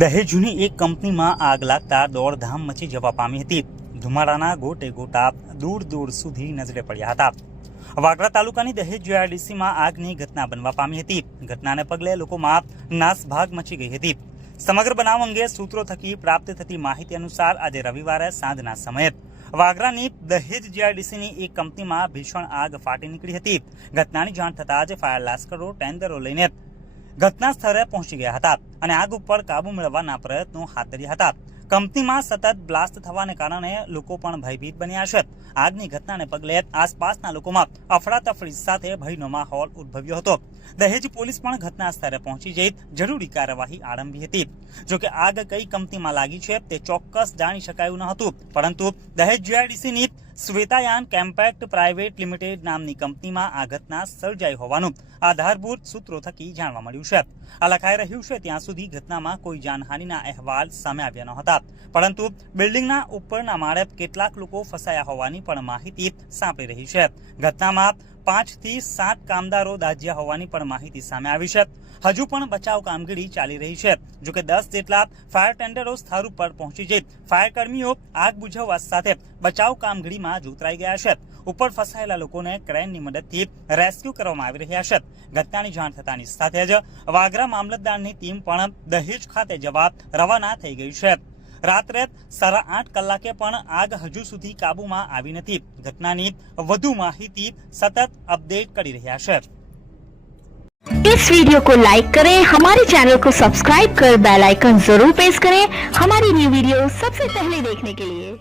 દહેજની એક કંપનીમાં આગ લાગતા દોડધામ મચી જવા પામી હતી ધુમાડાના ગોટે ગોટા દૂર દૂર સુધી નજરે પડ્યા હતા વાગરા તાલુકાની દહેજ જીઆરડીસીમાં આગની ઘટના બનવા પામી હતી ઘટનાને પગલે લોકોમાં નાસભાગ મચી ગઈ હતી સમગ્ર બનાવ અંગે સૂત્રો થકી પ્રાપ્ત થતી માહિતી અનુસાર આજે રવિવારે સાંજના સમયે વાગરાની દહેજ જીઆરડીસીની એક કંપનીમાં ભીષણ આગ ફાટી નીકળી હતી ઘટનાની જાણ થતાં જ ફાયર લાશ્કરો ટેન્ડરો લઈને ઘટના સ્થળે પહોંચી ગયા હતા અને આગ ઉપર કાબુ મેળવવાના પ્રયત્નો હાથ ધર્યા હતા કંપનીમાં સતત બ્લાસ્ટ થવાને કારણે લોકો પણ ભયભીત બન્યા છે આગની ઘટનાને પગલે આસપાસના લોકોમાં અફડાતફડી સાથે ભયનો માહોલ ઉદ્ભવ્યો હતો દહેજ પોલીસ પણ ઘટના સ્થળે પહોંચી જઈ જરૂરી કાર્યવાહી આરંભી હતી જોકે આગ કઈ કંપનીમાં લાગી છે તે ચોક્કસ જાણી શકાયું ન હતું પરંતુ દહેજ જીઆઈડીસીની શ્વેતાયાન કેમ્પેક્ટ પ્રાઇવેટ લિમિટેડ નામની કંપનીમાં આ ઘટના સર્જાઈ હોવાનું આધારભૂત સૂત્રો થકી જાણવા મળ્યું છે આ લખાઈ રહ્યું છે ત્યાં સુધી ઘટનામાં કોઈ જાનહાનિના અહેવાલ સામે આવ્યા ન હતા પરંતુ બિલ્ડિંગના ઉપરના માળે કેટલાક લોકો ફસાયા હોવાની પણ માહિતી સાંપડી રહી છે ઘટનામાં પાંચથી સાત કામદારો દાજ્યા હોવાની પણ માહિતી સામે આવી છે હજુ પણ બચાવ કામગીરી ચાલી રહી છે જોકે દસ જેટલા ફાયર ટેન્ડરો સ્થળ ઉપર પહોંચી જઈ ફાયરકર્મીઓ આગ બુઝાવવા સાથે બચાવ કામગીરીમાં જોતરાઈ ગયા છે ઉપર ફસાયેલા લોકોને ક્રેનની મદદથી રેસ્ક્યુ કરવામાં આવી રહ્યા છે ઘટનાની જાણ થતાની સાથે જ વાગરા મામલતદારની ટીમ પણ દહેજ ખાતે જવા રવાના થઈ ગઈ છે રાત્રે સાડા આઠ કલાકે પણ આગ હજુ સુધી કાબુમાં આવી નથી ઘટનાની વધુ માહિતી સતત અપડેટ કરી રહ્યા છે इस वीडियो को लाइक करें हमारे चैनल को सब्सक्राइब कर बेल आइकन जरूर प्रेस करें हमारी न्यू वीडियो सबसे पहले देखने के लिए